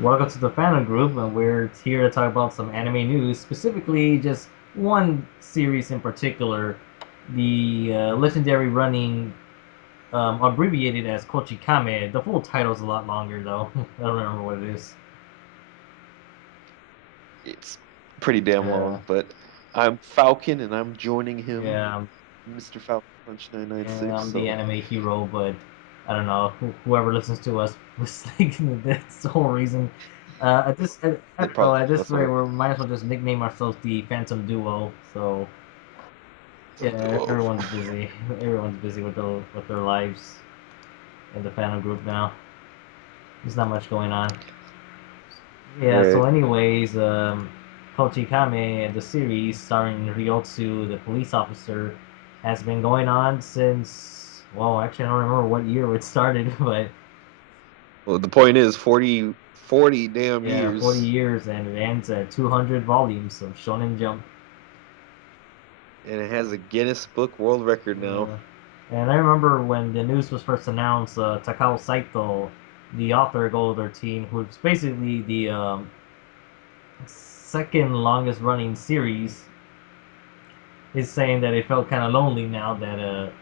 Welcome to the Fandom Group, and we're here to talk about some anime news, specifically just one series in particular, the legendary running, abbreviated as Kochikame. The full title's a lot longer, though. I don't remember what it is. It's pretty damn Yeah, long, but I'm Falcon and I'm joining him, yeah, Mr. Falcon Punch yeah, 996. I'm the So anime hero, but I don't know. Whoever listens to us was thinking that's the whole reason. I they don't know. probably At think this that's rate, what we might as well just nickname ourselves the Phantom Duo. So. some Yeah, duo. everyone's busy. Everyone's busy with their lives in the fandom group now. There's not much going on. Yeah. So, Right. anyways, Kochikame and the series starring Ryotsu, the police officer, has been going on since. Well, actually, I don't remember what year it started, but Well, the point is 40 damn yeah, 40 years, years, and it ends at 200 volumes of Shonen Jump. and it has a Guinness Book World Record now. Yeah. And I remember when the news was first announced, Takao Saito, the author of Gold 13, who's basically the second longest running series, is saying that it felt kind of lonely now that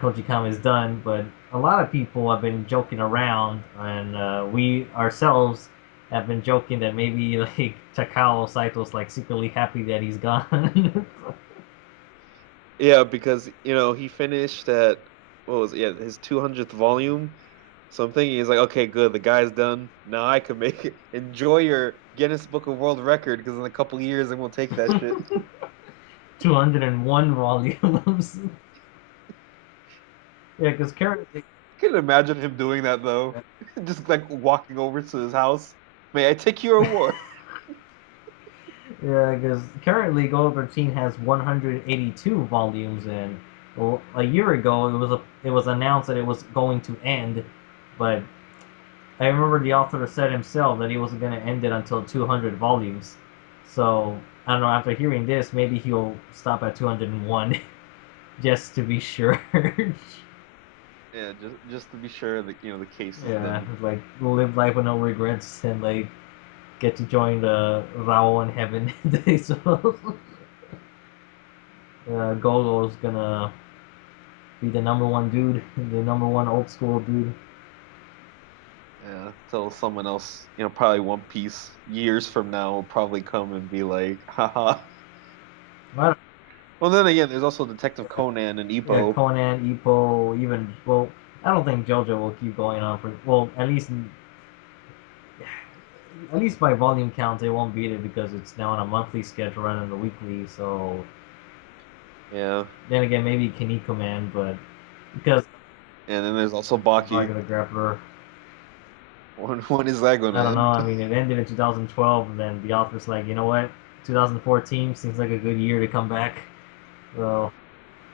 Kochikama is done. But a lot of people have been joking around, and we ourselves have been joking that maybe like Takao Saito's like secretly happy that he's gone. Yeah, because he finished at what was it? Yeah, his 200th volume. So I'm thinking he's like, okay, good, the guy's done. Now I can make it. Enjoy your Guinness Book of World Record because in a couple of years I'm gonna take that shit. 201 volumes. Yeah, because currently, Can imagine him doing that though. Just like walking over to his house. May I take your award? yeah, because currently Gold 13 has 182 volumes, and well, a year ago it was announced that it was going to end, but I remember the author said himself that he wasn't going to end it until 200 volumes. So I don't know. After hearing this, maybe he'll stop at 201 just to be sure. Yeah, just to be sure that the case is Yeah, done. like live life with no regrets and like get to join the Rao in heaven. So Golo's gonna be the number one dude, the number one old school dude. Yeah, till someone else, probably One Piece years from now will probably come and be like, haha. But Well, then again, there's also Detective Conan and yeah, Ippo. Conan, Ippo, even well, I don't think JoJo will keep going on for well, at least by volume count, they won't beat it because it's now on a monthly schedule rather than the weekly. So Yeah, then again, maybe Kiniko Man, but because and then there's also Baki. Regular Grappler. When is that going to I don't know. end? I mean, it ended in 2012, and then the author's like, you know what? 2014 seems like a good year to come back. So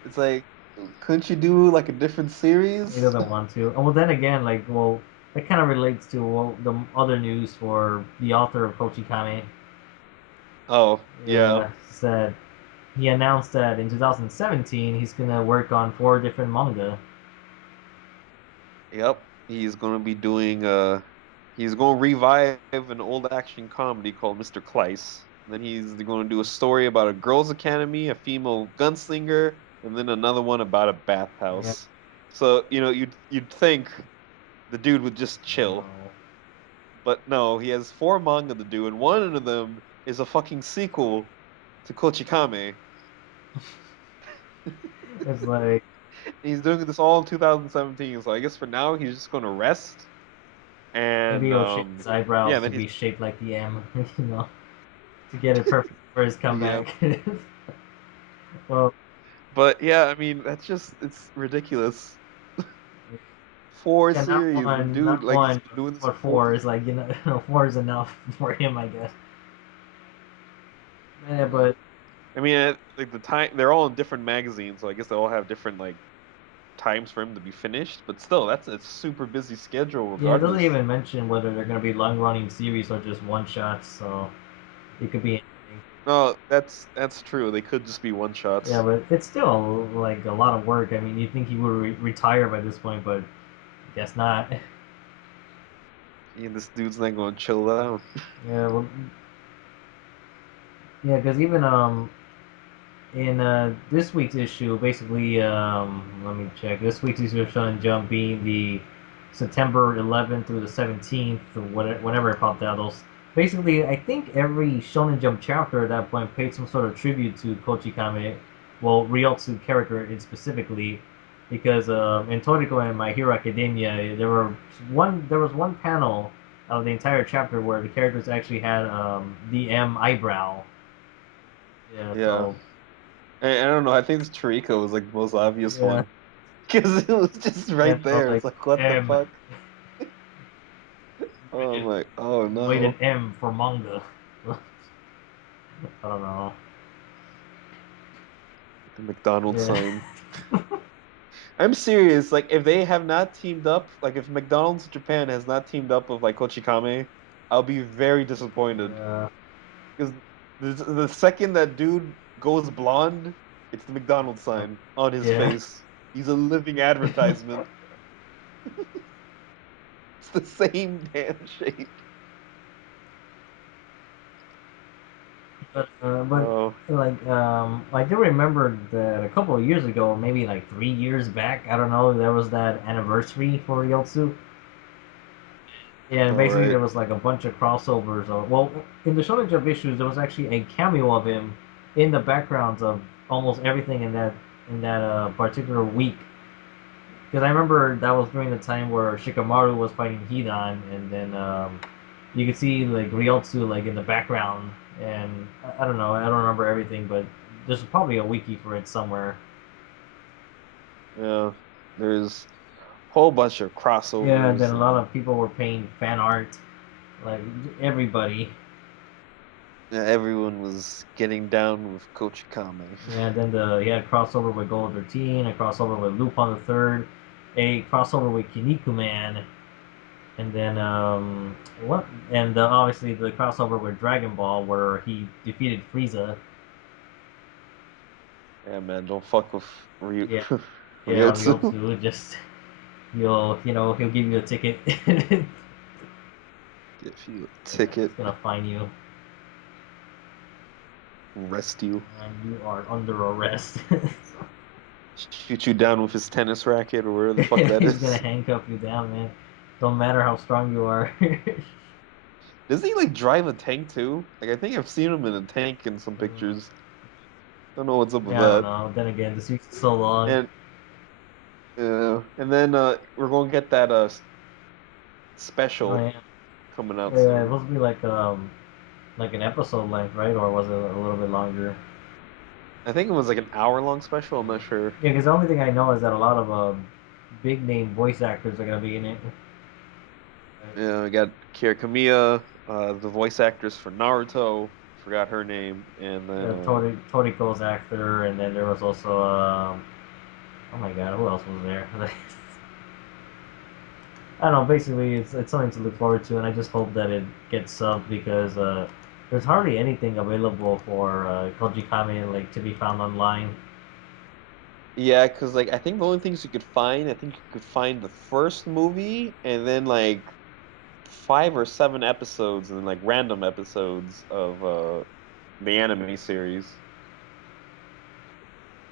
It's like, couldn't you do like a different he series? doesn't want to. And well, then again, like, well, that kind of relates to well, the other news for the author of Kochikame. Oh, yeah. Yeah, said he announced that in 2017 he's gonna work on four different manga. Yep. He's going to revive an old action comedy called Mr. Kleiss. Then he's going to do a story about a girls' academy, a female gunslinger, and then another one about a Yeah. bathhouse. So, you'd think the dude would just chill, No. but no, he has four manga to do, and one of them is a fucking sequel to Kochikame. It's like He's doing this all in 2017, so I guess for now he's just going to rest maybe and he'll change his yeah, eyebrows to then be he's shaped like the M, you know, to get it perfect for his yeah. comeback. Well, But yeah, I mean, it's ridiculous. Four yeah, not series, the one, dude, not like he's one, been doing this but for four 40. is like four is enough for him, I guess. Yeah, Yeah. but I mean, like the time they're all in different magazines, so I guess they all have different like times for him to be finished. But still, that's a super busy schedule yeah, it doesn't regardless. even mention whether they're gonna be long running series or just one shots. So it could be anything. No, that's true. They could just be one Yeah, shots. but it's still like a lot of work. I mean, you think he would retire by this point, but guess not. this dude's not going to chill out. Yeah, well, yeah, because even in this week's issue, basically, let me check. This week's issue of Shonen Jump being the September 11th through the 17th, or whenever it popped out. Those basically, I think every Shonen Jump chapter at that point paid some sort of tribute to Kochikame, well, Ryotsu character in specifically, because in Toriko and My Hero Academia, there was one panel of the entire chapter where the characters actually had the M eyebrow. Yeah, Yeah. so I don't know. I think this Toriko was like the most obvious yeah. one because it was just Yeah, right they were there. It's like like, what the M, fuck? Oh, I'm rated, like, oh rated no. M for manga. I don't know. The McDonald's Yeah. sign. I'm serious. Like, if they have not teamed up, like if McDonald's Japan has not teamed up with like Kochikame, I'll be very disappointed. Yeah. Because the second that dude goes blonde, it's the McDonald's sign on his Yeah. face. He's a living advertisement. It's the same damn shape. But Oh, like I do remember that a couple of years ago, maybe like 3 years back, I don't know, there was that anniversary for Ryotsu. Yeah, and all basically right. there was like a bunch of crossovers. Well, in the Shonen Jump issues, there was actually a cameo of him in the backgrounds of almost everything in that particular week. Because I remember that was during the time where Shikamaru was fighting Hidan, and then you could see like Ryotsu like in the background, and I don't know, I don't remember everything, but there's probably a wiki for it somewhere. Yeah, there's a whole bunch of Yeah, and then crossovers, a lot and of people were paying fan art, like everybody. yeah, everyone was getting down with Kochikame. Yeah, and then he had a crossover with Gold 13, a crossover with Lupin the Third, a crossover with Kinnikuman, and then what? And obviously the crossover with Dragon Ball where he defeated Frieza. Yeah, man, don't fuck with Yeah, yeah, Ryotsu. Ryotsu just he'll give you a ticket. Give you a He's ticket, gonna fine you, arrest you, and you are under arrest. shoot you down with his tennis racket or whatever the fuck that He's gonna is. handcuff you down, man. Don't matter how strong you are. Does he like drive a tank too? Like I think I've seen him in a tank in some pictures. Don't know what's up with Yeah, I don't that. know. Then again, the suit's so long. And then we're gonna get that Oh special yeah, coming out yeah. It soon. supposed to be like an episode length, right? Or was it a little bit longer? I think it was like an hour-long special. I'm not sure. Yeah, because the only thing I know is that a lot of big name voice actors are gonna be in it. Yeah, we got Kira Kamiya, the voice actress for Naruto. Forgot her name, and then Toriko's actor, and then there was also oh my god, who else was there? I don't know. Basically, it's something to look forward to, and I just hope that it gets subbed because there's hardly anything available for Kochikame like to be found online. yeah, because like I think the only things you could find, I think you could find the first movie, and then like 5 or 7 episodes, and then like random episodes of the anime series.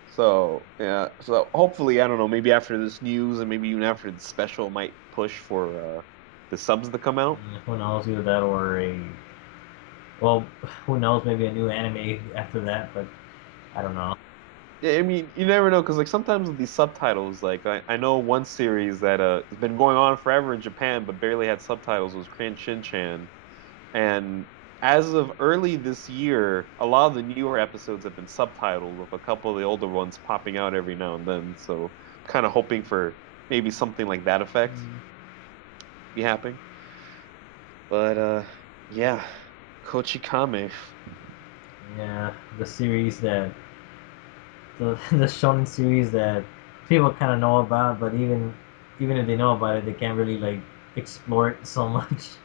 So yeah, so hopefully I don't know, maybe after this news and maybe even after the special might push for the subs to come out. Who knows, either that or a well, who knows, maybe a new anime after that, but I don't know. Yeah, I mean, you never know because like sometimes with these subtitles, like I know one series that has been going on forever in Japan but barely had subtitles was Cran Shin-chan, and as of early this year, a lot of the newer episodes have been subtitled with a couple of the older ones popping out every now and then. So kind of hoping for maybe something like that effect Mm, be happening. But yeah, Kochikame. yeah, the series that the shonen series that people kind of know about, but even if they know about it, they can't really like explore it so much.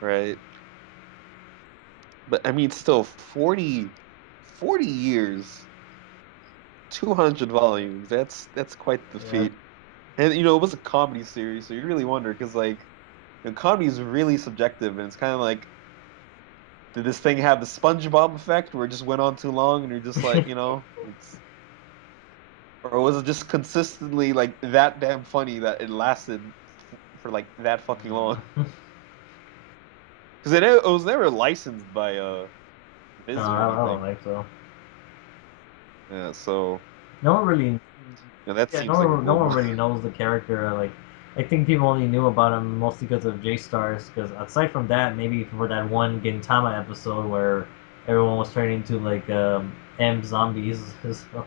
Right? But I mean, still 40 years, 200 volumes. That's quite the Yeah, feat. And you know, it was a comedy series, so you really wonder because like And comedy is really subjective, and it's kind of like, did this thing have the SpongeBob effect where it just went on too long, and you're just like, it's, or was it just consistently like that damn funny that it lasted for like that fucking long? Because it was never licensed by No, Disney or I don't anything. think so. Yeah, so No one really, that yeah, seems like a no little one more. really knows the character. Like, I think people only knew about him mostly because of J Stars. Because aside from that, maybe for that one Gintama episode where everyone was turning into like M zombies. So,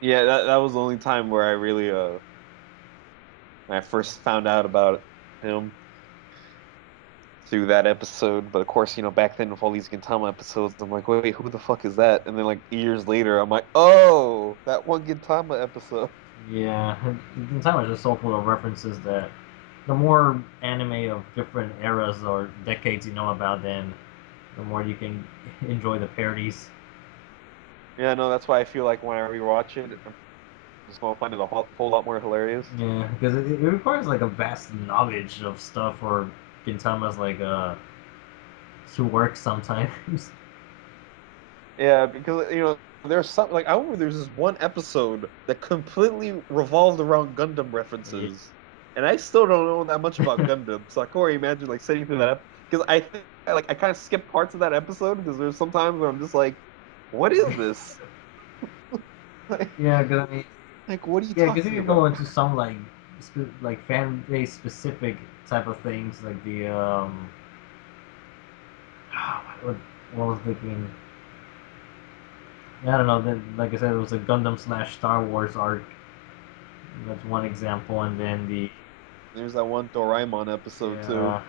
Yeah, that was the only time where I really when I first found out about him through that episode. But of course, back then with all these Gintama episodes, I'm like, wait, who the fuck is that? And then like years later, I'm like, oh, that one Gintama episode. yeah, Gintama is just so full of references that the more anime of different eras or decades you know about, then the more you can enjoy the parodies. Yeah, no, that's why I feel like when I rewatch it, I'm just gonna find it a whole lot more hilarious. Yeah, because it requires like a vast knowledge of stuff for Gintama's like to work sometimes. Yeah, because there's something like I remember there's this one episode that completely revolved around Gundam Yeah. references, and I still don't know that much about Gundam. So I can't really imagine like sitting through that because I think I kind of skipped parts of that episode because there's sometimes where I'm just like, what is this? Like, Yeah, because I mean, what are you yeah, because you talking can go about? into some like fan base specific type of things, like the what, what was thinking? I don't know. Then, like I said, it was a Gundam slash Star Wars arc. That's one example, and then the There's that one Doraemon episode too. yeah.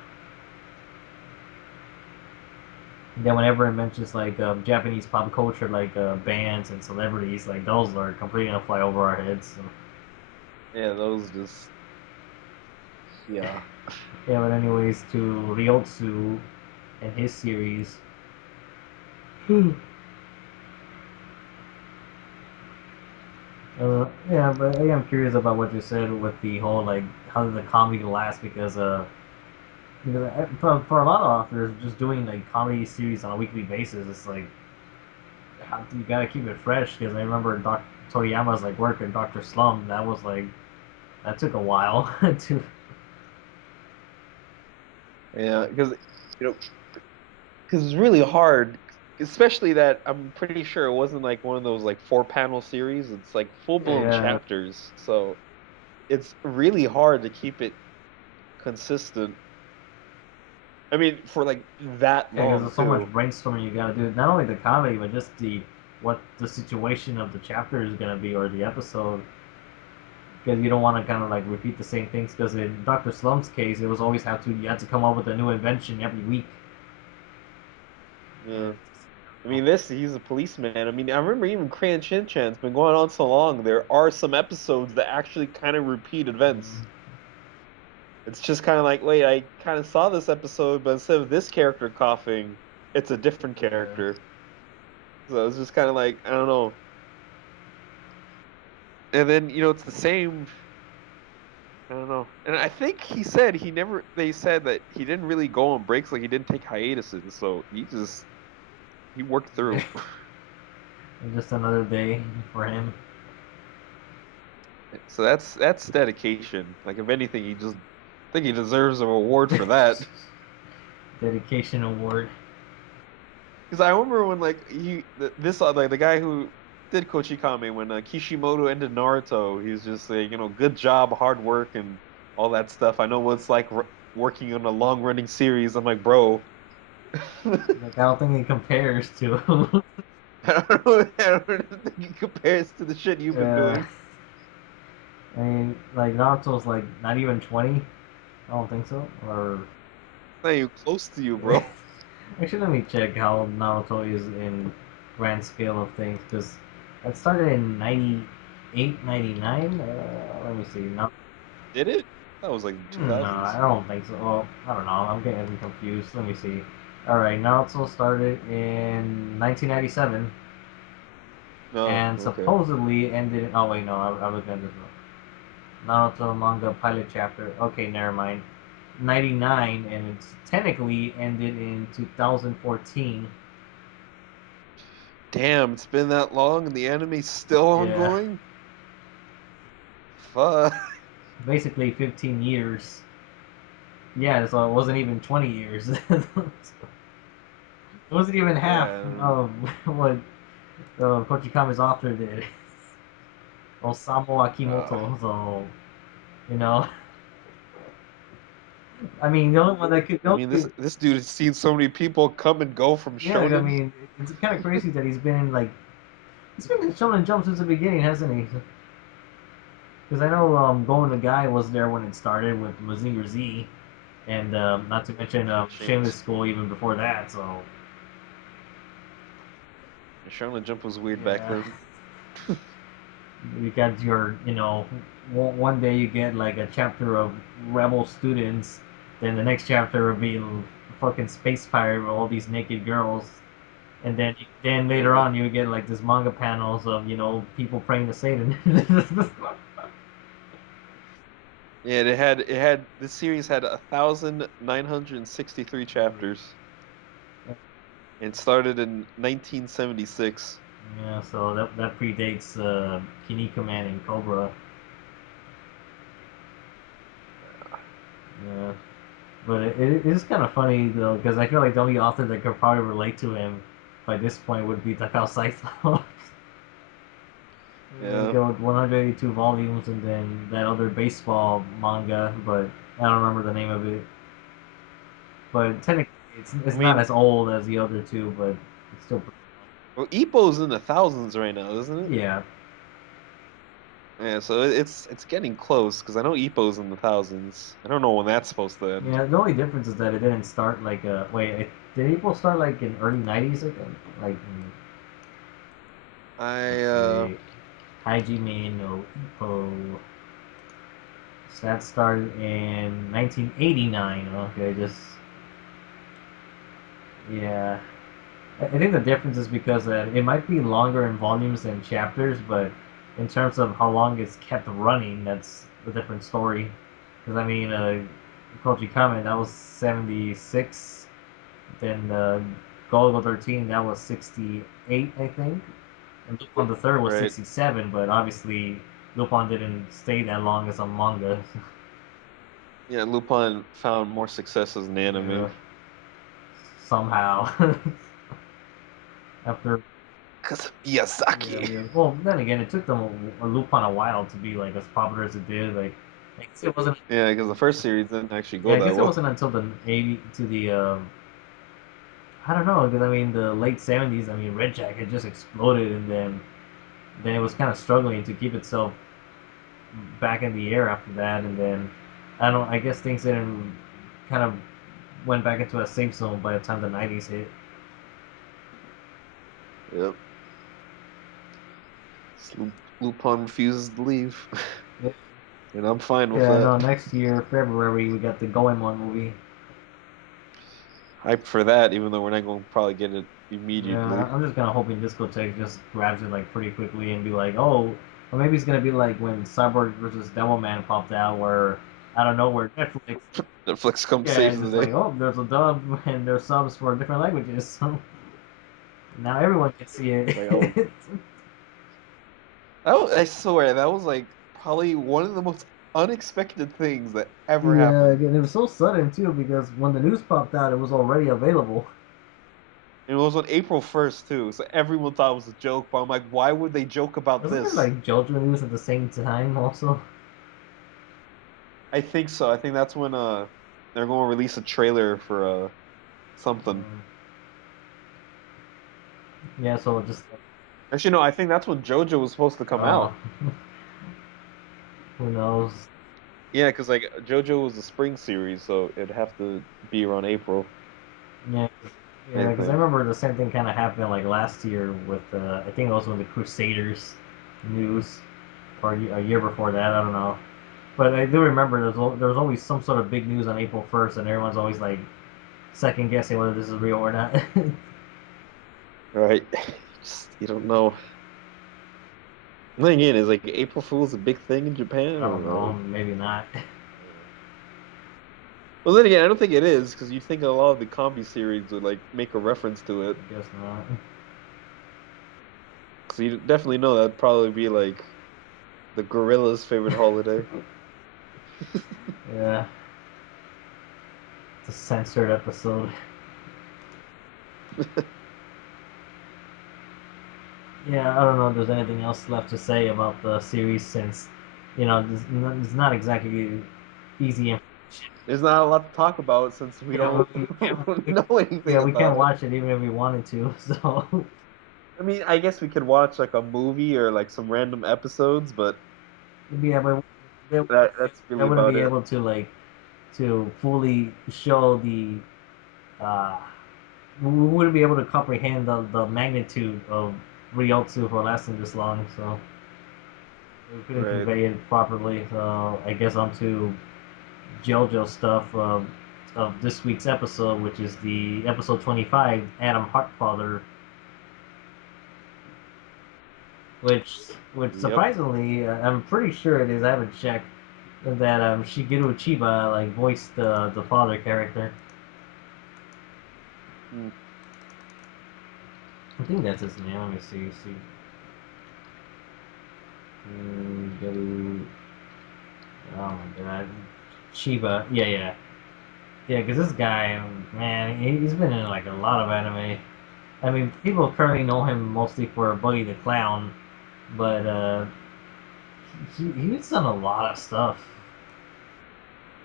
Then whenever it mentions like Japanese pop culture, like bands and celebrities, like those are completely gonna fly over our heads. So. Yeah, those just yeah. Yeah, but anyways, to Ryotsu and his series. Yeah, but I am curious about what you said with the whole like how did the comedy last because for a lot of authors just doing like comedy series on a weekly basis, it's like you gotta keep it fresh because I remember Toriyama's like work in Doctor Slump that was like that took a while to Yeah, because you know it's really hard, especially that I'm pretty sure it wasn't like one of those like 4 panel series. It's like full blown yeah. chapters, so it's really hard to keep it consistent. I mean, for like that Yeah, because long there's so much too. brainstorming you gotta do. Not only the comedy, but just the what the situation of the chapter is gonna be or the episode. Because you don't want to kind of like repeat the same things. Because in Doctor Slum's case, it was always have to you had to come up with a new invention every week. Yeah. I mean, he's a policeman. I mean, I remember even Crayon Shin-chan's been going on so long. There are some episodes that actually kind of repeat events. It's just kind of like, wait, I kind of saw this episode, but instead of this character coughing, it's a different Yeah. character. So it's just kind of like, I don't know. And then, it's the same. I don't know. And I think they said that he didn't really go on breaks, like he didn't take hiatuses. So he worked Yeah. through. And just another day for him. So that's dedication. Like, if anything, I think he deserves a reward for that. Dedication award. Because I remember when like this like the guy who did Kochikame when Kishimoto ended Naruto, he's just like good job, hard work, and all that stuff. I know what it's like working on a long running series. I'm like, bro, Like I don't think it compares to. I don't think it compares to the shit you've been Yeah. doing. I mean, like Naruto's like not even 20. I don't think so. Or Not even close to you, bro. actually, let me check how Naruto is in grand scale of things because that started in 98, 99. Let me see. No, Did it? That was like no, I 2000s. don't think so. Well, I don't know. I'm getting confused. Let me see. All right, Naruto started in 1997 No, and okay. supposedly ended. Oh wait, no, I was getting this wrong. Naruto manga pilot chapter. Okay, never mind. '99, and it's technically ended in 2014. Damn, it's been that long and the anime's still Yeah, ongoing? Fuck. basically 15 years. Yeah, so it wasn't even 20 years. It wasn't even half Yeah. of what Kochikame's author did. Osamu Uh, Akimoto. So, you know, I mean, the only one that could, the I mean, this only, this dude has seen so many people come and go from yeah, I shonen. mean, it's kind of crazy that he's been in Shonen Jump since the beginning, hasn't he? Because I know Going the Guy was there when it started with Mazinger Z, and not to mention Shameless Shameless. School even before that. So Shonen Jump was weird back yeah, then. you got your one day you get like a chapter of rebel students, then the next chapter will be fucking space pirate with all these naked girls, and then later Yeah. on you get like this manga panels of people praying to Satan. Yeah, it had this series had 1,963 chapters and started in 1976. Yeah, so that predates Kinnikuman and Cobra. Yeah, but it is kind of funny though because I feel like the only author that could probably relate to him by this point would be Takao Saito. Like Yeah. 182 volumes, and then that other baseball manga, but I don't remember the name of it. But technically, I it's not mean, as old as the other two, but it's still pretty well, Ippo's in the thousands right now, isn't it? fun. Yeah, Yeah, so it's getting close because I know Ippo's in the thousands. I don't know when that's supposed to end. yeah. The only difference is that it didn't start like did April start like in early '90s again? Like I let's see, Hajime no Ippo. So that started in 1989. Okay, just yeah. I think the difference is because it might be longer in volumes than chapters, but in terms of how long it's kept running, that's a different story. Because I mean, Kochikame that was 76, then Golgo 13 that was 68, I think, and Lupin the Third was right. 67. But obviously, Lupin didn't stay that long as a manga. Yeah, Lupin found more success as an Yeah, anime. somehow. After Because of Yeah, Miyazaki. yeah. Well, then again, it took them a Lupin a while to be like as popular as it did. Like, I guess it wasn't. Yeah, because the first series didn't actually Yeah, go I that guess it well. wasn't until the '80 to the I don't know, because I mean the late '70s. I mean Red Jacket just exploded, and then it was kind of struggling to keep itself back in the air after that, and then I don't. I guess things didn't kind of went back into a safe zone by the time the '90s hit. Yep. Lupin refuses to leave, Yeah, and I'm fine with yeah. that. No, next year February we got the Goemon movie. Hype for that, even though we're not going to probably get it immediately. Yeah, I'm just kind of hoping Discotheque just grabs it like pretty quickly and be like, oh, or maybe it's gonna be like when Cyborg versus Devilman popped out, where I don't know where Netflix, Netflix comes yeah, saves it's the just like, day. oh, there's a dub and there's subs for different languages, so now everyone can see It's it. like, oh, I swear that was like probably one of the most unexpected things that ever Yeah, happened. and it was so sudden too because when the news popped out, it was already available. And it was on April 1st too, so everyone thought it was a joke. But I'm like, why would they joke about Wasn't there this? like JoJo news at the same time also? I think so. I think that's when they're going to release a trailer for something. Mm, yeah, so just Actually, no, I think that's when JoJo was supposed to come uh, out. who knows? Yeah, because like JoJo was a spring series, so it'd have to be around April, Yeah, I yeah, because I think. remember the same thing kind of happened like last year with I think also the Crusaders news, or a year before that. I don't know, but I do remember there was always some sort of big news on April 1st, and everyone's always like second guessing whether this is real or not. Right. You don't know. And then again, is like April Fool's a big thing in Japan? I I don't don't know, know. maybe not. Well, then again, I don't think it is because you think a lot of the comedy series would like make a reference to it. I guess not. So you definitely know that'd probably be like the gorilla's favorite holiday. Yeah, it's a censored episode. Yeah, I don't know if there's anything else left to say about the series since, it's not exactly easy information. There's not a lot to talk about since we Yeah, don't know anything we can't about it. watch it even if we wanted to. So I mean, I guess we could watch like a movie or like some random episodes, but yeah, but they, that's I really wouldn't about be it. able to fully show uh, we wouldn't be able to comprehend the magnitude of Ryotsu for lasting this long. So we couldn't Right. convey it properly. So I guess onto JoJo stuff of this week's episode, which is the episode 25, Adam Heartfather, which Yep. surprisingly, I'm pretty sure it is. I haven't checked that Shigeru Chiba like voiced the father character. Mm. I think that's his name. Let me see. Shigeru. Oh my god, Chiba. Yeah. Because this guy, man, he's been in like a lot of anime. I mean, people currently know him mostly for Buggy the Clown, but he's done a lot of stuff.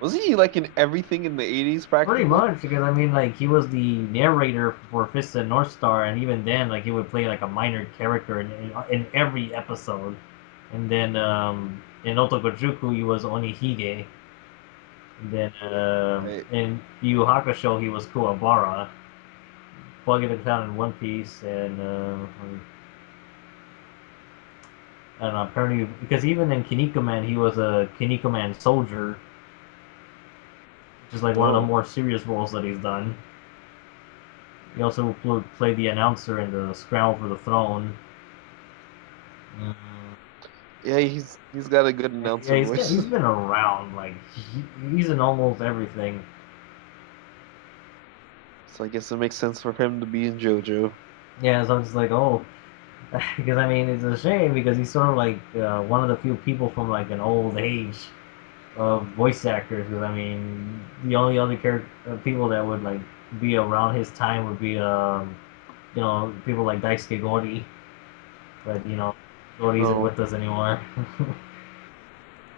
Was he like in everything in the 80s Pretty practically? much, because I mean, like he was the narrator for Fist and North Star, and even then, like he would play like a minor character in every episode. And then in Otokojuku, he was Onihige. And then Right. in Yu Yu Hakusho, he was Kuwabara. Buggy the Clown in One Piece, and I don't know. Apparently, because even in Kinnikuman, he was a Kinnikuman soldier, which is like one of the Oh. more serious roles that he's done. He also played the announcer in the Scramble for the Throne. Mm, Yeah, he's got a good yeah, announcer voice. he's been around. Like he's in almost everything. So I guess it makes sense for him to be in JoJo. Yeah, so I'm just like, oh, because I mean, it's a shame because he's sort of like one of the few people from like an old age of voice actors. Because I mean, the only other people that would like be around his time would be people like Daisuke Gori, but Gori isn't Oh. with us anymore.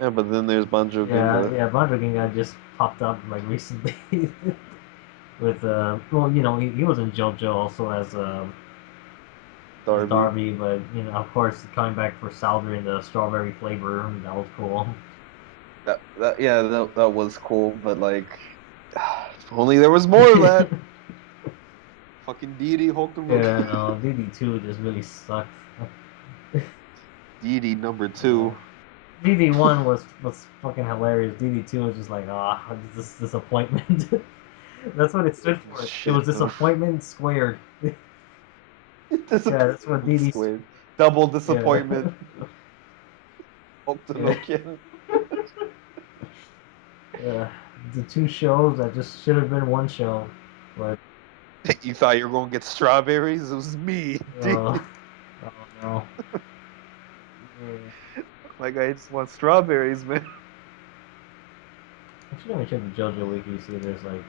Yeah, but then there's Banjo Yeah, Ginga. yeah, Banjo Ginga just popped up like recently with well, he was in JoJo also as Darby. Darby, but of course, coming back for Soudry in the strawberry flavor, that was cool. That was cool, but like if only there was more of that. Fucking deity Yeah, Hokuroki. no, DD2 just really sucked. Deity number Yeah. 2. DD1 was fucking hilarious. DD2 was just like, this disappointment. That's what it stood for. It was Shit. disappointment squared. Yeah, that's what Disappointment DD. squared. Double Yeah. disappointment. Yeah. Hokuroki. Yeah. The two shows that just should have been one show, but You thought you were gonna get strawberries? It was me. uh, Deity. oh no. Yeah. Like I just want strawberries, man. Actually, let me check the JoJo wiki. See if there's like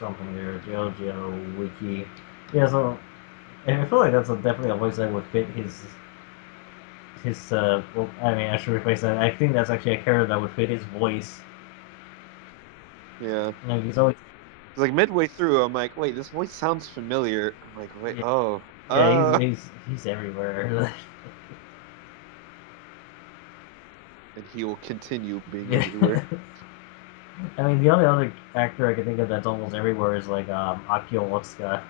something there. JoJo wiki. Yeah. So, and I feel like that's definitely a voice that would fit his. Well, I mean, I should rephrase that. I think that's actually a character that would fit his voice. Yeah. Like he's always. It's like midway through, I'm like, wait, this voice sounds familiar. I'm like, wait, Yeah. oh, Yeah. He's everywhere. and he will continue being Yeah. everywhere. I mean, the only other actor I can think of that's almost everywhere is like Akio Otsuka.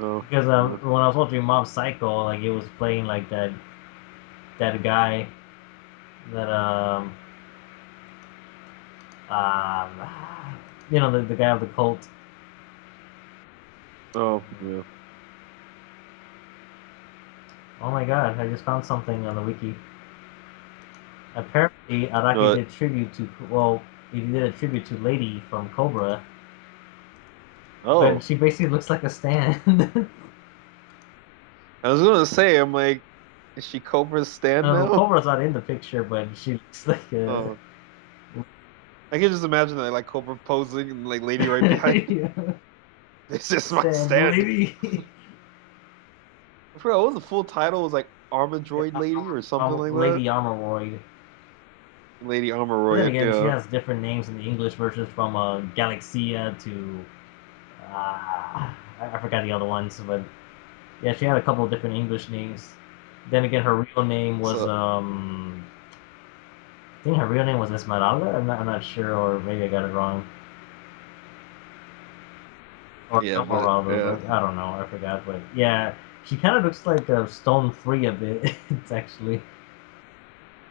Oh, Because yeah. when I was watching Mob Psycho, like it was playing like that guy that um the guy of the cult. Oh, yeah. Oh my god! I just found something on the wiki. Apparently, Araki But did tribute to well, he did a tribute to Lady from Cobra, but Oh, she basically looks like a stand. I was gonna say, I'm like, is she Cobra's stand now? Cobra's not in the picture, but she looks like a Oh, I can just imagine that, like Cobra posing and like Lady right behind. yeah. This is my Stand stand. Lady. I forgot what was the full title. It was like Armadroid Lady or something like that. Lady Armoroid. Lady But then Armoroid. again, she Yeah. has different names in the English versions from Galaxia to I forgot the other ones, but yeah, she had a couple of different English names. Then again, her real name was So I think her real name was Esmeralda. I'm not sure, or maybe I got it wrong. Or yeah, but Esmeralda. yeah. I don't know. I forgot, but yeah, she kind of looks like a Stone Free a bit. It's actually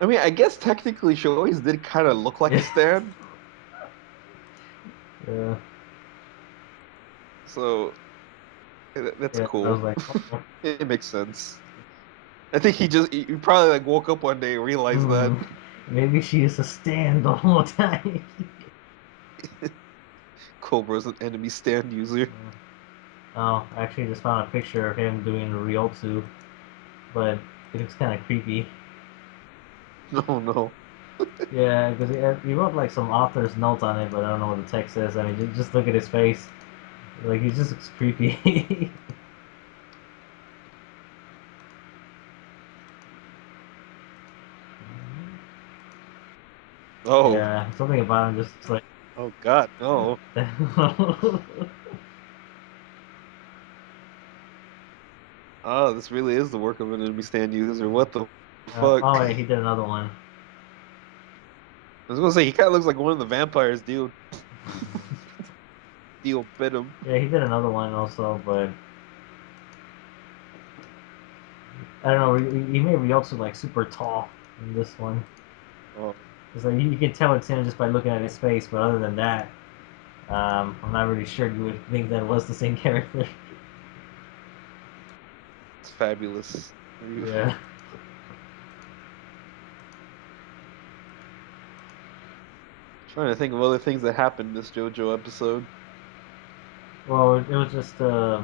I mean, I guess technically she always did kind of look like a yeah. stand. Yeah. So that's Yeah, I was cool. like, oh. It makes sense. I think he probably like woke up one day and realized that Maybe she is a stand the whole time. Cobra's an enemy stand user. Oh, I actually just found a picture of him doing Ryotsu, but it looks kind of creepy. No, no. Yeah, because he wrote like some author's notes on it, but I don't know what the text says. I mean, just look at his face. Like, he just looks creepy. Oh, Yeah, something about him just like. oh God, no. Oh, this really is the work of an enemy stand user. What the Oh, fuck? wait, he did another one. I was gonna say he kind of looks like one of the vampires. Deal bit him. Yeah, he did another one also, but I don't know. He made Ryotsu like super tall in this one. Oh, It's like you can tell it's him just by looking at his face, but other than that, I'm not really sure you would think that was the same character. it's fabulous. Yeah. Trying to think of other things that happened in this JoJo episode. Well, it was just Kira's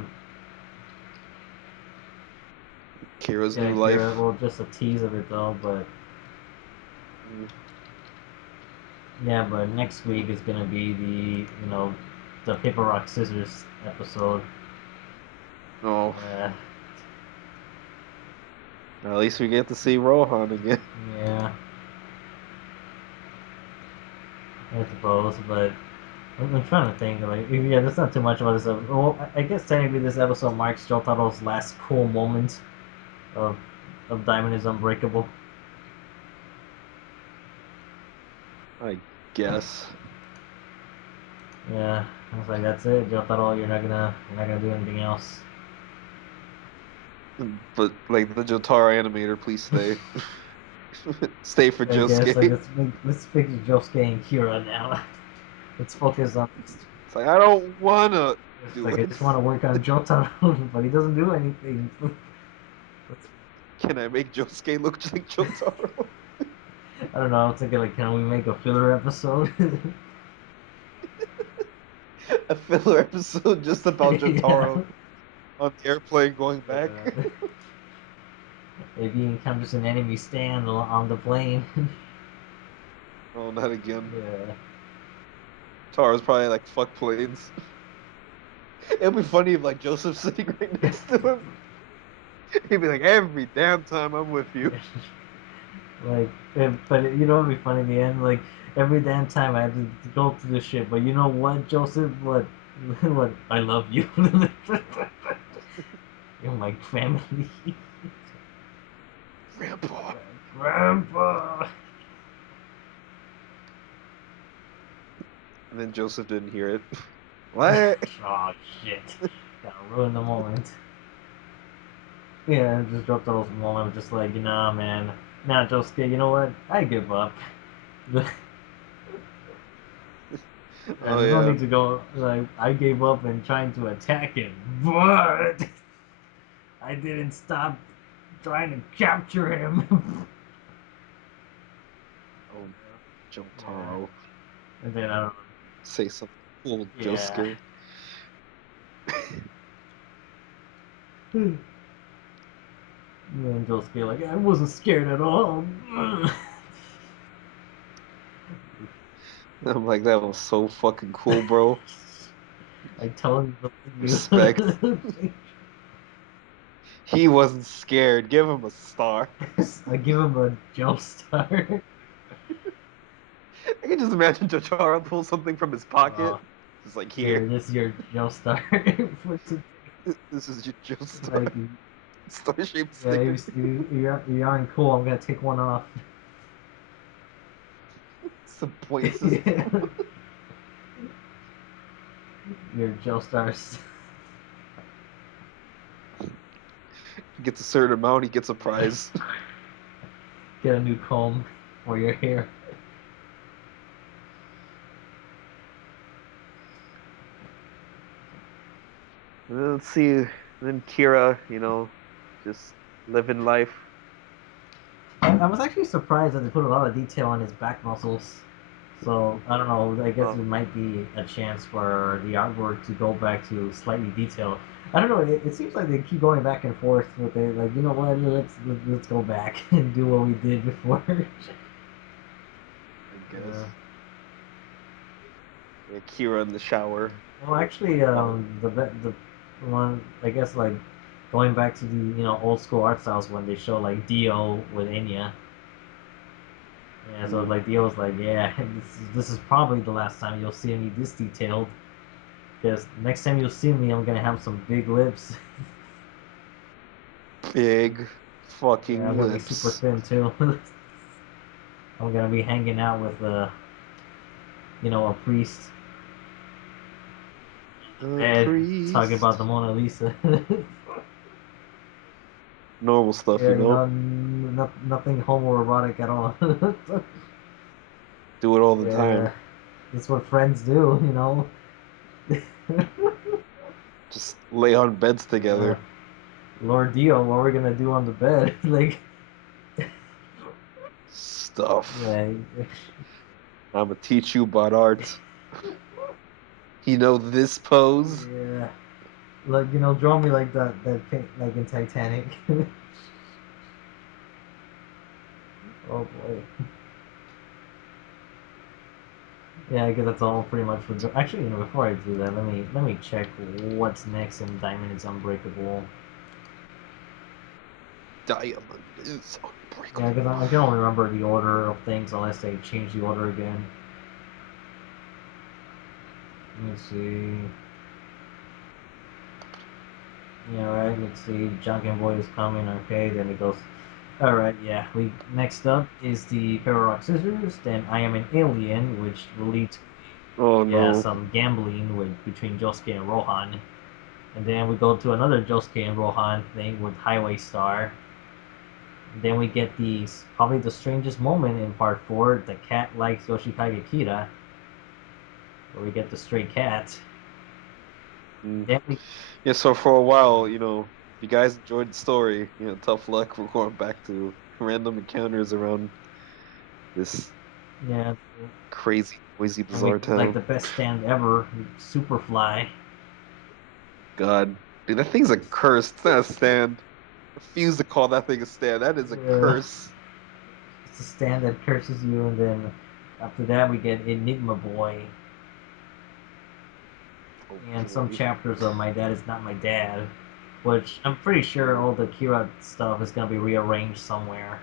yeah, new Kira. life. Well, just a tease of it though, but Mm. yeah, but next week is gonna be the paper rock scissors episode. Oh, Yeah, at least we get to see Rohan again. yeah, I suppose, but I'm trying to think. Like, yeah, there's not too much about this. Well, I guess technically this episode marks Jotaro's last cool moment of Diamond is Unbreakable. I guess. Yeah, I was like, that's it, Jotaro. You're not gonna do anything else. But like the Jotaro animator, please stay. Stay for I guess like Josuke. let's fix Josuke and Kira now. Let's focus on. It's like I don't wanna It's do like I it. just want to work on Jotaro, but he doesn't do anything. Let's, Can I make Josuke look just like Jotaro? I don't know. I was thinking like, can we make a filler episode? A filler episode just about Yeah. Jotaro on the airplane going back. Yeah. Maybe he encounters an enemy stand on the plane. Oh, not again. Yeah. Taro's probably like fuck planes. It'd be funny if like Joseph's sitting right next to him. He'd be like, every damn time I'm with you. Like, but you know what'd be funny in the end? Like, every damn time I had to go to the ship, but you know what, Joseph? What? What? I love you. You're my family. Grandpa. Grandpa! And then Joseph didn't hear it. What? Oh, shit. Gotta ruin the moment. Yeah, just dropped those moment, just like, nah, man. Nah, Josuke, you know what? I give up. Oh There's no yeah. need to go, like, I gave up in trying to attack him, but I didn't stop trying to capture him. Oh Yeah. Jotaro. And then I don't Say something cool, know. Yeah. Josuke. And just be like, I wasn't scared at all. I'm like, that was so fucking cool, bro. I totally believe Respect. you. He wasn't scared. Give him a star. I give him a jump start. I can just imagine Jotaro pull something from his pocket. Uh, Just like Here, here, this is your jump start for today. this is your Joestar Like, star shaped yeah, sticker. you aren't cool. I'm gonna take one off. Some point system. Yeah. Your jump stars. He gets a certain amount, he gets a Yeah. prize. Get a new comb for your hair. Let's see. Then Kira, just living life. I was actually surprised that they put a lot of detail on his back muscles. So I don't know. I guess Oh, it might be a chance for the artwork to go back to slightly detailed. I don't know. It seems like they keep going back and forth with it. Like, you know what? Let's go back and do what we did before. I guess. uh, Yeah, Kira in the shower. well, actually, the one, I guess, like going back to the old school art styles when they show like Dio with Enya. Yeah, so Mm. like Dio was like, yeah, this is probably the last time you'll see me this detailed. Because next time you'll see me, I'm gonna have some big lips. Big Yeah, I'm fucking gonna be super lips. thin too. I'm gonna be hanging out with a priest A and talking about the priest. Mona Lisa. Normal stuff, Yeah, nothing homoerotic at all. Do it all the Yeah, time. that's what friends do. Just lay on beds uh, together. Lord Dio, what we're gonna do on the bed? Like, Stuff. yeah, I'm gonna teach you about art. This pose? yeah. Like, draw me like that paint, like in Titanic. Oh boy. Yeah, I guess that's all pretty much for. Actually, before I do that, let me check what's next in Diamond is Unbreakable. Diamond is Yeah, unbreakable. because I can only remember the order of things unless they change the order again. Let me see. Yeah, right. Let's see. Junkin Boy is coming. Okay, then it goes. All right. Yeah. We next up is the Pharaoh Rock Scissors. Then I Am an Alien, which will lead to Oh yeah no. some gambling with between Josuke and Rohan. And then we go to another Josuke and Rohan thing with Highway Star. And then we get probably the strangest moment in part four. The cat likes Yoshikage Kira, where we get the stray cat. Mm. Then we Yeah, so for a while, if you guys enjoyed the story, tough luck. We're going back to random encounters around this yeah, crazy, noisy, and we bizarre get like town. the best stand ever, Superfly. God. Dude, that thing's a curse. It's not a stand. Refuse to call that thing a stand. That is a Yeah, curse. it's a stand that curses you, and then after that we get Enigma Boy Oh and some boy. chapters of My Dad Is Not My Dad, which I'm pretty sure all the Kira stuff is gonna be rearranged somewhere.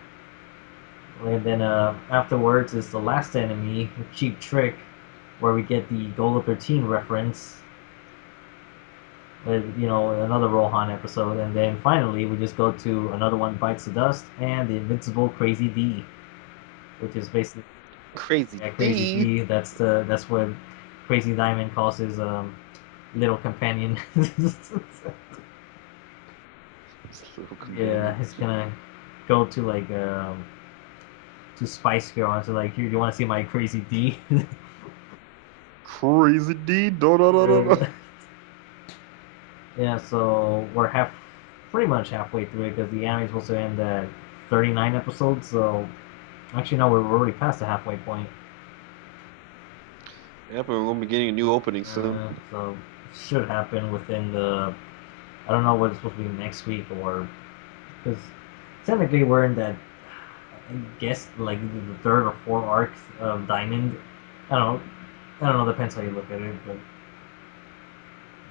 And then afterwards is the last enemy, Cheap Trick, where we get the Goal 13 reference with another Rohan episode, and then finally we just go to another one bites the dust and the Invincible Crazy D, which is basically Crazy yeah, Crazy D. D. That's what Crazy Diamond calls his little companion. This little Yeah, companion. he's gonna go to like to Spice Girl and say like, here, do you want to see my Crazy D? Crazy D. No, no, no, no, no. uh, yeah, so we're pretty much halfway through it because the anime is supposed to end at 39 episodes. So actually, no, we're already past the halfway point. Yeah, but we're gonna be getting a new opening soon. So should happen within the. I don't know what it's supposed to be next week or because technically we're in that. I guess like the third or fourth arc of Diamond. I don't know. I don't know. Depends how you look at it, but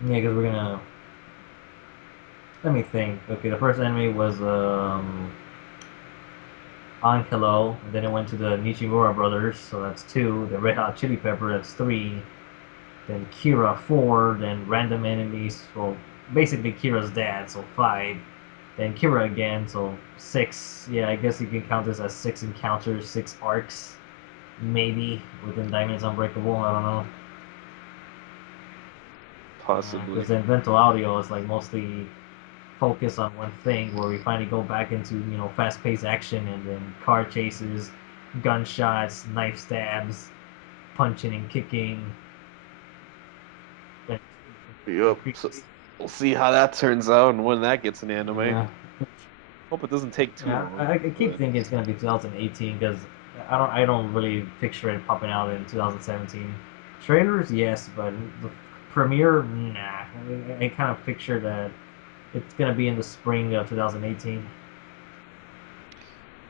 yeah, because we're gonna. Let me think. Okay, the first enemy was Ankelo, and then it went to the Nichimura brothers, so that's two. The Red Hot Chili Pepper, that's three. Then Kira, four. Then random enemies, well, basically Kira's dad, so five. Then Kira again, so six. Yeah, I guess you can count this as six encounters, six arcs, maybe within Diamonds Unbreakable. I don't know. Possibly. Because then Vento Audio is like mostly focus on one thing where we finally go back into fast-paced action and then car chases, gunshots, knife stabs, punching and kicking. Yep. So we'll see how that turns out and when that gets an anime. Yeah, Hope it doesn't take too yeah. long. I keep But thinking it's gonna be 2018 because I don't really picture it popping out in 2017. Trailers, yes, but the premiere, nah. I kind of picture that it's gonna be in the spring of 2018.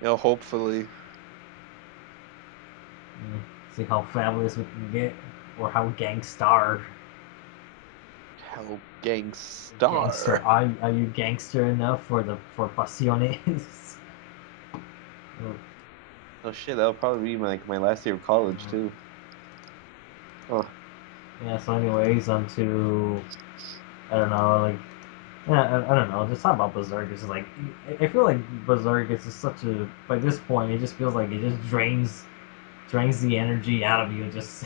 hopefully. See how fabulous we can get, or how gangstar. Hell, Gangster, Gangstar. are you gangster enough for pasiones? Oh shit, that'll probably be my last year of college too. Oh, Yeah. So, anyways, on to I don't know, like yeah, I don't know. Just talk about Berserk. It's just like I feel like Berserk is just such a by this point it just feels like it just drains the energy out of you. Just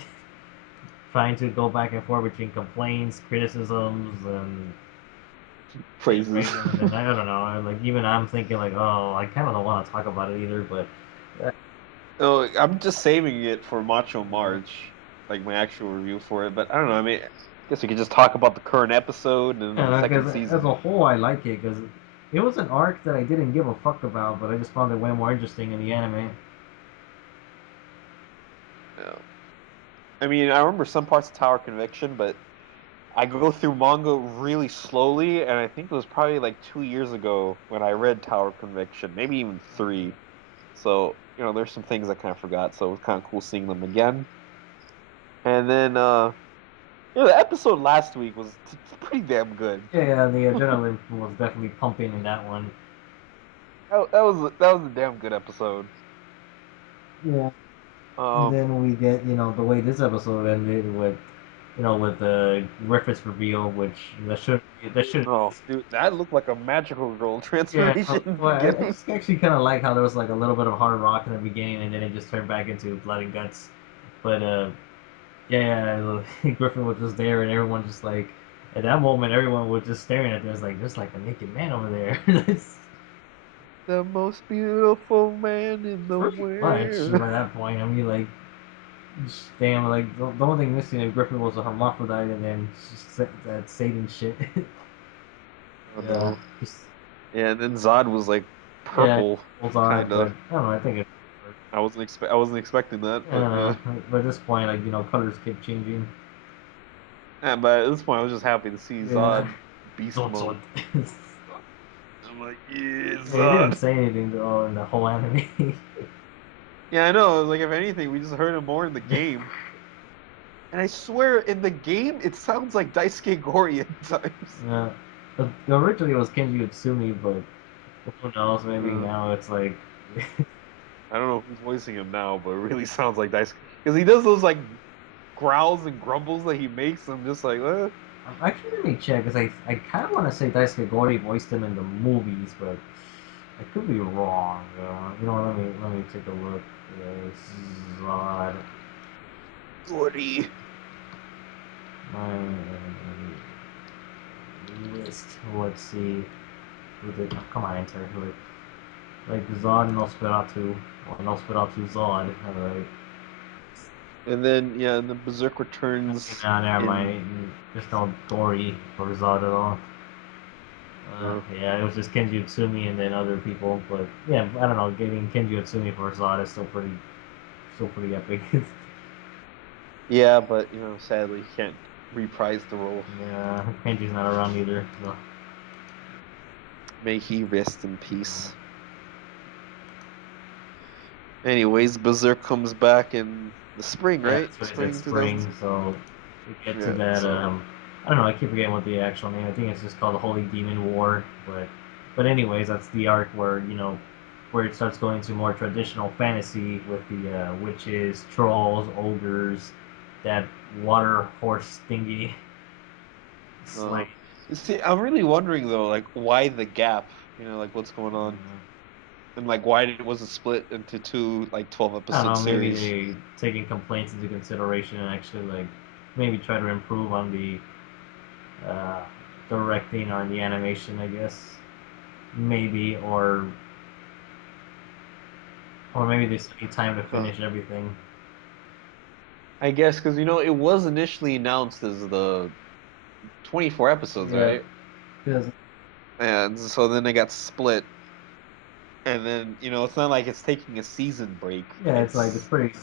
trying to go back and forth between complaints, criticisms, and praises. random. And then I don't know. Like even I'm thinking like, oh, I kind of don't want to talk about it either. But Oh, I'm just saving it for Macho March, like my actual review for it. But I don't know. I mean, I guess we could just talk about the current episode and the second because as a season. whole, I like it because it was an arc that I didn't give a fuck about, but I just found it way more interesting in the anime. Yeah. I mean, I remember some parts of Tower Conviction, but I go through manga really slowly, and I think it was probably like 2 years ago when I read Tower Conviction, maybe even three. So, there's some things I kind of forgot, so it was kind of cool seeing them again. And then, the episode last week was pretty damn good. Yeah, yeah, the adrenaline was definitely pumping in that one. That was a damn good episode. Yeah. And Um, then we get, the way this episode ended with, with the Griffiths reveal, which that should. oh, dude, that looked like a magical girl Yeah, transformation in the well, I beginning. just actually kind of like how there was like a little bit of hard rock in the beginning, and then it just turned back into blood and guts. But yeah, Griffin was just there, and everyone just like at that moment, everyone was just staring at this like there's like a naked man over there. It's The most beautiful man in the pretty much world. by that point. I mean, like, just, damn, like the only thing missing if Griffin was a hermaphrodite, and then just that Satan shit. Oh Yeah, no. just Yeah, and then Zod was like yeah, purple, holds on, kind but of. I don't know. I think it. I wasn't expecting that, I but don't yeah. know. By this point, like colors keep changing. Yeah, but at this point, I was just happy to see Yeah, Zod beast Zod mode. Zod. I'm like, yeah, Yeah, he didn't Zod. say anything though in the whole anime. Yeah, I know. Like, if anything, we just heard him more in the game. And I swear, in the game, it sounds like Daisuke Gori at times. Yeah. Originally it was Kenji Utsumi, but who knows? Maybe Uh, now it's like. I don't know who's voicing him now, but it really sounds like Daisuke. Because he does those, like, growls and grumbles that he makes. I'm just like, Actually, let me check because I kind of want to say Daisuke Gori voiced him in the movies, but I could be wrong. Let me take a look. Zod. Gori. My list. Let's see. Who did? Oh, come on, enter. Like Zod Nosferatu or Nosferatu Zod. Alright. And then, yeah, and then Berserk returns Nah, never in. mind. There's no Gori for Zod at all. Uh, Yeah, it was just Kenji Utsumi and then other people. But yeah, I don't know. Getting Kenji Utsumi for Zod is still pretty epic. Yeah, but sadly, he can't reprise the role. Yeah, Kenji's not around either. So. May he rest in peace. Anyways, Berserk comes back in the spring, Yeah, right? that's what it said Spring spring, 2000. so we get to Yeah, that, so I don't know, I keep forgetting what the actual name, I think it's just called the Holy Demon War, but anyways, that's the arc where, where it starts going to more traditional fantasy with the, witches, trolls, ogres, that water horse thingy, uh, slang. you see, I'm really wondering though, like why the gap? Like what's going on, and like why was it split into two like 12 I don't episode know, maybe series? they taking complaints into consideration and actually, like, maybe try to improve on the, uh, directing or the animation, I guess. Maybe, or maybe they still need time to Uh, finish everything. I guess because it was initially announced as the 24 episodes, Yeah, right? because And so then they got split, and then it's not like it's taking a season break. yeah, it's like it's It's pretty.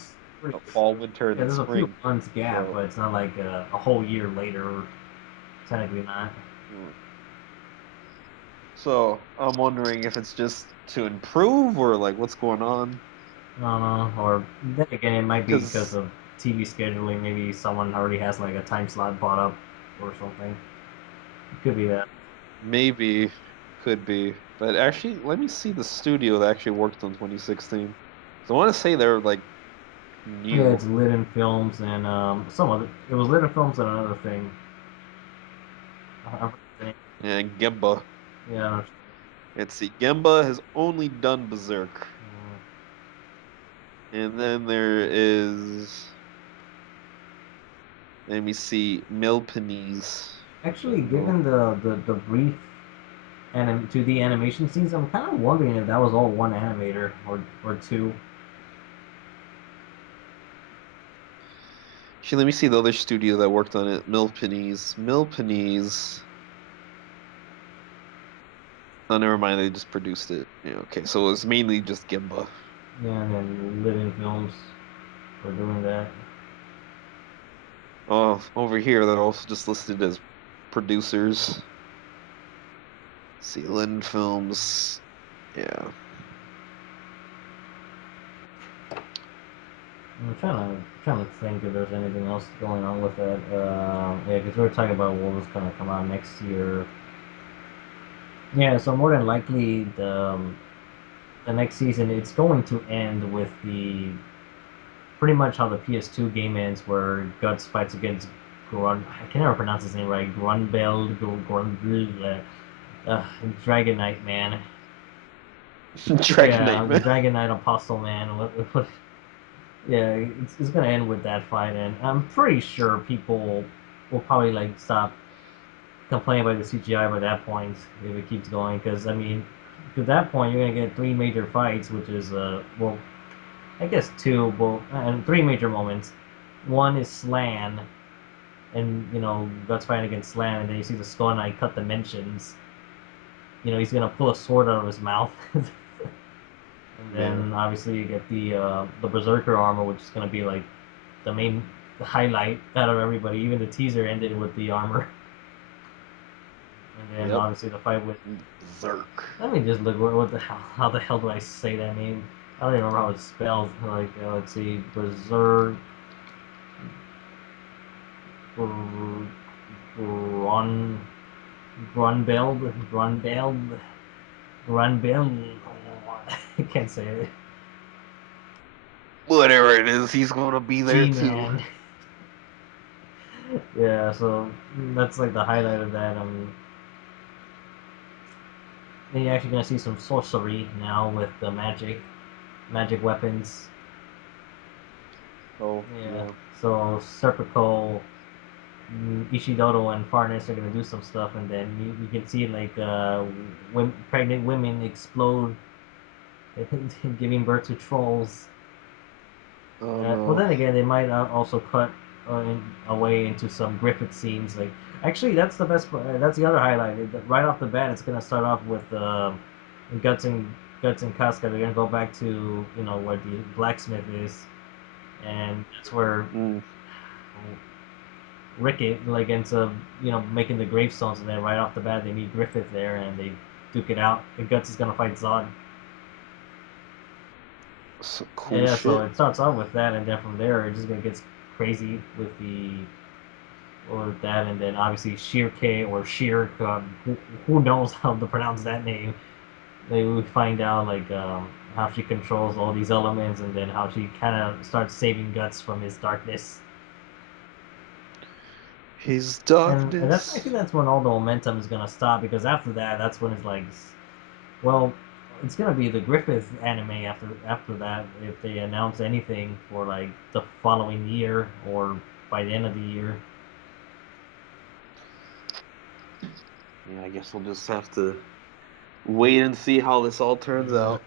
fall, winter, and Yeah, then there's a few spring. months gap, So. but it's not like a whole year later. Technically not. mm. So I'm wondering if it's just to improve or like what's going on. I don't know. Or then again, it might be because Because of TV scheduling. Maybe someone already has like a time slot bought up or something. It could be that. maybe could be. But actually, let me see the studio that actually worked on 2016. So I want to say they're like Yeah, new. it's Liden Films and some other. It was Liden Films and another thing. I forget the name. And Gemba. Yeah. Let's see. Gemba has only done Berserk. And then there is, let me see, Milpanese. Actually, Oh. given the brief 2D animation scenes, I'm kind of wondering if that was all one animator or two. Actually, let me see the other studio that worked on it. Milpanese. Milpanese. Oh, never mind. They just produced it. Yeah, okay. So it was mainly just Gemba. Yeah, and then Living Films for doing that. Oh, over here they're also just listed as producers. Let's see, Lin Films. Yeah. I'm trying to think if there's anything else going on with that. Yeah, because we were talking about what was gonna come out next year. Yeah, so more than likely the next season it's going to end with the pretty much how the PS2 game ends, where Guts fights against I can never pronounce his name right. Grunbeld, Dragon Knight man. Dragon Yeah, Knight, the man. Dragon Knight Apostle man. Yeah, it's gonna end with that fight, and I'm pretty sure people will probably like stop complaining about the CGI by that point if it keeps going. Because I mean, at that point you're gonna get three major fights, which is well, I guess two, well, and three major moments. One is Slan, and Guts fighting against Slan, and then you see the Skull Knight cut dimensions. He's gonna pull a sword out of his mouth. And Yeah. then obviously you get the Berserker armor, which is gonna be like the main highlight out of everybody. Even the teaser ended with the armor, and then Yep. obviously the fight with. Berserk. Let me just look. What the hell? How the hell do I say that name? I don't even remember how it's spelled. Like, let's see, Berserk, Grun, Grunbeld, Grunbeld, Grunbeld. I can't say it. Whatever it is, he's gonna be there too. G-Man. Yeah, so that's like the highlight of that. Then you're actually gonna see some sorcery now with the magic weapons. Oh, Yeah. yeah. So Serpico, Ishidodo, and Farnes are gonna do some stuff, and then you can see like pregnant women explode, giving birth to trolls. Oh Well, no. then again, they might also cut away into some Griffith scenes. Like, actually, that's the best. That's the other highlight. Right off the bat, it's gonna start off with Guts and Guts and Casca. They're gonna go back to where the blacksmith is, and that's where Mm. Ricket like ends up making the gravestones, and then right off the bat they meet Griffith there, and they duke it out. And Guts is gonna fight Zod. Some cool Yeah, so shit. it starts off with that, and then from there it just gonna gets crazy with the or that, and then obviously Shirke or Shir, who knows how to pronounce that name. They would find out like how she controls all these elements, and then how she kind of starts saving Guts from his darkness. His And that's I darkness. think that's when all the momentum is gonna stop, because after that, that's when it's like, well, it's gonna be the Griffith anime after that if they announce anything for like the following year or by the end of the year. Yeah, I guess we'll just have to wait and see how this all turns Yeah. out.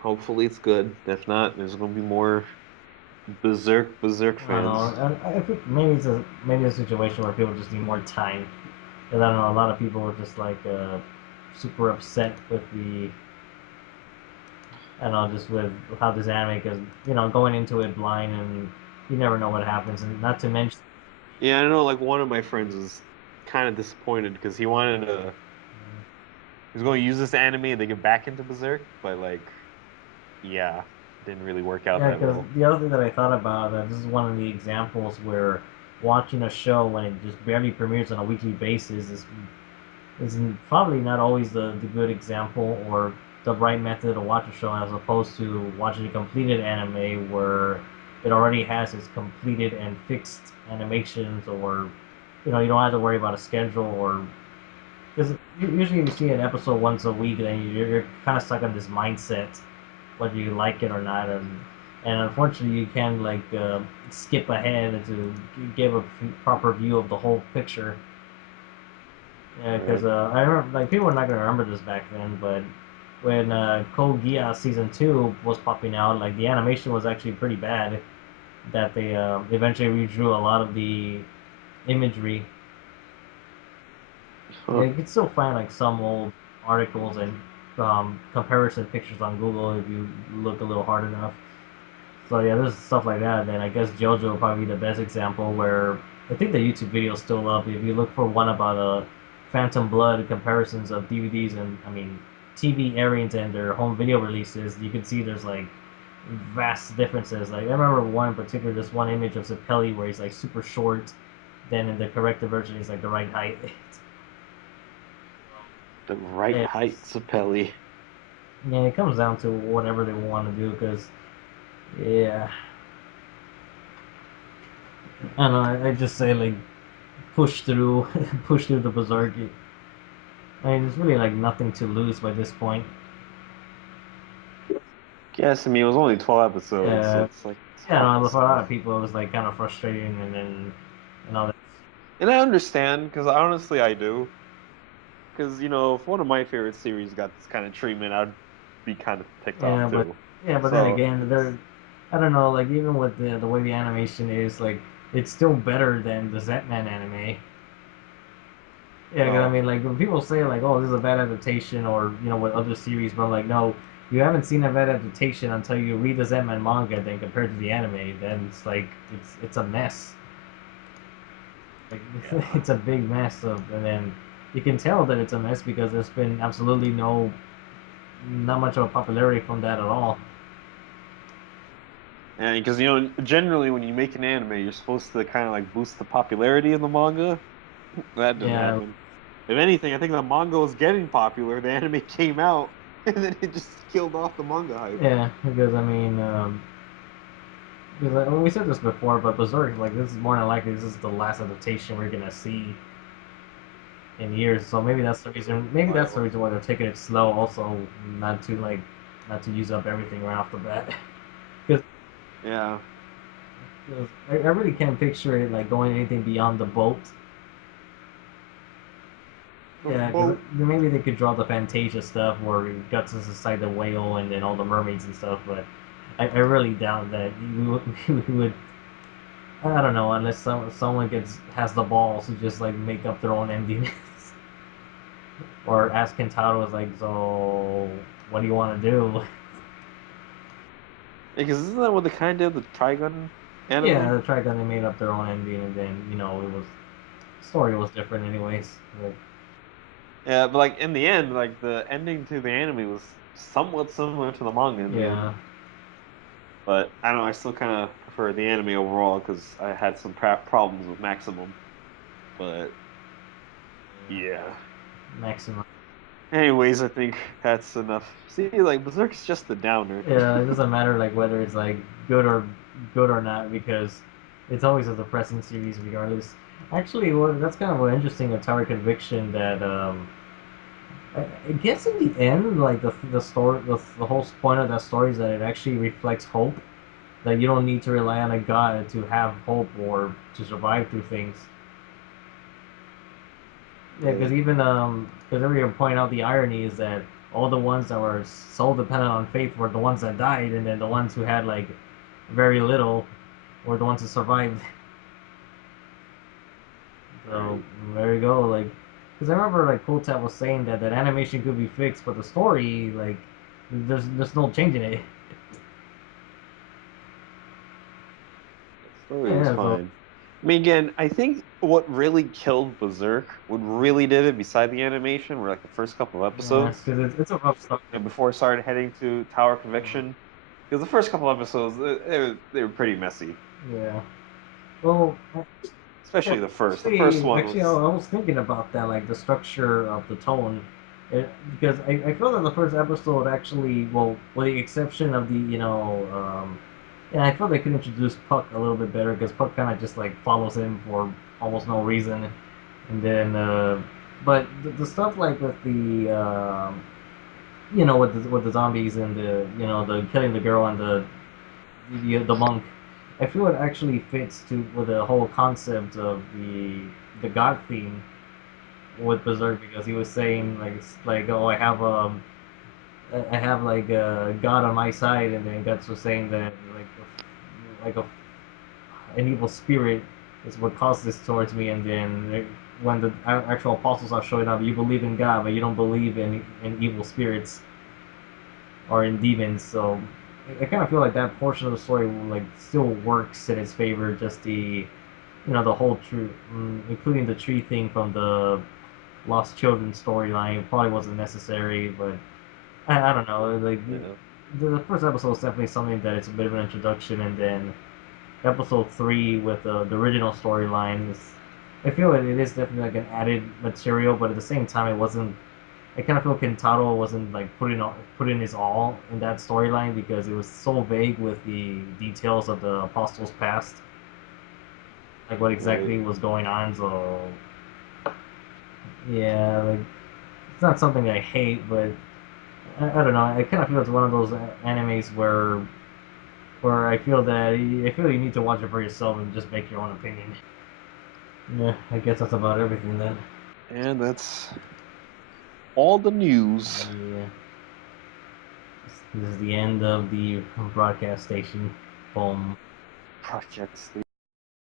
Hopefully it's good. If not, there's gonna be more Berserk I don't fans. know. I think maybe a situation where people just need more time. Because I don't know, a lot of people were just like super upset with the I don't know, just with how this anime, because going into it blind, and you never know what happens, and not to mention, Yeah, I know. Like one of my friends was kind of disappointed because he wanted to. He was going to use this anime and they get back into Berserk, but like, yeah, didn't really work out yeah, that because well. the other thing that I thought about, this is one of the examples where watching a show when it just barely premieres on a weekly basis is probably not always the good example or the right method to watch a show, as opposed to watching a completed anime where it already has its completed and fixed animations, or you don't have to worry about a schedule, or because usually if you see an episode once a week, then you're kind of stuck on this mindset, whether you like it or not, and unfortunately you can like skip ahead to give a proper view of the whole picture. Yeah, because Right. I remember like people are not gonna remember this back then, but when Code Geass season 2 was popping out, like the animation was actually pretty bad. That they eventually redrew a lot of the imagery. Yeah, Huh. you can still find like some old articles and comparison pictures on Google if you look a little hard enough. So yeah, there's stuff like that. Then I guess JoJo will probably be the best example, where I think the YouTube video is still up. If you look for one about Phantom Blood comparisons of DVDs and TV airings and their home video releases, you can see there's like vast differences. Like I remember one in particular, this one image of Zapelli where he's like super short. Then in the corrected version, he's like the right height. The right height, It's, Sapelli. yeah, it comes down to whatever they want to do. Because yeah, I don't know. I just say like push through, push through the Berserk. I mean, there's really like nothing to lose by this point. Yes, I mean it was only 12 episodes, so Yeah, it's like it's yeah. half No, the for a lot size. of people, it was like kind of frustrating, and then all that. And I understand because honestly I do. Because if one of my favorite series got this kind of treatment, I'd be kind of ticked off Yeah, but too. then So again, they're I don't know. Like even with the way the animation is, like it's still better than the Zetman anime. Yeah, 'cause I oh, mean, like when people say like, "Oh, this is a bad adaptation," or with other series, but I'm like, no, you haven't seen a bad adaptation until you read the Zetman manga. Then compared to the anime, then it's like it's a mess. Like yeah. it's a big mess of, and then you can tell that it's a mess because there's been absolutely not much of a popularity from that at all. And because generally when you make an anime, you're supposed to kind of like boost the popularity of the manga. That didn't Yeah, happen. If anything, I think the manga was getting popular. The anime came out, and then it just killed off the manga hype. yeah, because I mean, because we said this before, but Berserk, like this is more than likely this is the last adaptation we're gonna see in years. So maybe that's the reason. Maybe I that's the hope reason why they're taking it slow. Also, not to like, not to use up everything right off the bat. Because yeah. I really can't picture it like going anything beyond the boat. The Yeah, because boat. maybe they could draw the Fantasia stuff where Guts is inside the whale and then all the mermaids and stuff. But I really doubt that we would. I don't know, unless someone has the balls to just like make up their own ending, or ask Kentaro is like, so what do you want to do? Because isn't that what they kind of did the Trigun Yeah, anime? the Trigun they made up their own ending, and then it was. story was different, anyways. But, Yeah, but like in the end, like the ending to the anime was somewhat similar to the manga in the end. yeah, But I don't know, I still kind of prefer the anime overall because I had some problems with Maximum. But yeah. maximum. Anyways, I think that's enough. See, like Berserk's just a downer. Yeah, it doesn't matter like whether it's like good or not because it's always a depressing series regardless. Actually, well, that's kind of an interesting Atari conviction that I guess in the end, like the story, the whole point of that story is that it actually reflects hope. That you don't need to rely on a god to have hope or to survive through things. Yeah, Yeah. because even because everyone point out the irony is that all the ones that were so dependent on faith were the ones that died, and then the ones who had like very little were the ones who survived. So Right. there you go. Like, because I remember like Cool Tap was saying that animation could be fixed, but the story like there's no changing it. The story was Yeah, so fine. I mean, again, I think what really killed Berserk, what really did it, beside the animation, were like the first couple of yeah, episodes, because it's a rough start. and before it started heading to Tower Conviction. Because the first couple of episodes, they were pretty messy. Yeah. Well, yeah, Especially the first. The first actually, one actually, was I was thinking about that, like the structure of the tone, because I feel that the first episode actually, well, with the exception of the, yeah, I feel they could introduce Puck a little bit better because Puck kind of just like follows him for almost no reason, and then, but the stuff like with the, with the zombies and the, the killing the girl and the monk. I feel it actually fits to with the whole concept of the god theme with Berserk because he was saying like oh I have like a god on my side and then Guts was saying that like an evil spirit is what caused this towards me and then when the actual apostles are showing up you believe in God but you don't believe in evil spirits or in demons. So I kind of feel like that portion of the story like still works in its favor. Just the whole tree, including the tree thing from the Lost Children storyline, probably wasn't necessary. But I don't know. Like yeah. the first episode is definitely something that it's a bit of an introduction, and then episode three with the original storyline is. I feel like it is definitely like an added material, but at the same time, it wasn't. I kind of feel Kentaro wasn't like putting his all in that storyline because it was so vague with the details of the apostles' past, like what exactly Right. was going on. So yeah, like it's not something I hate, but I don't know. I kind of feel it's one of those animes where I feel you need to watch it for yourself and just make your own opinion. Yeah, I guess that's about everything then. And that's all the news. Yeah, this is the end of the broadcast station. Boom. Project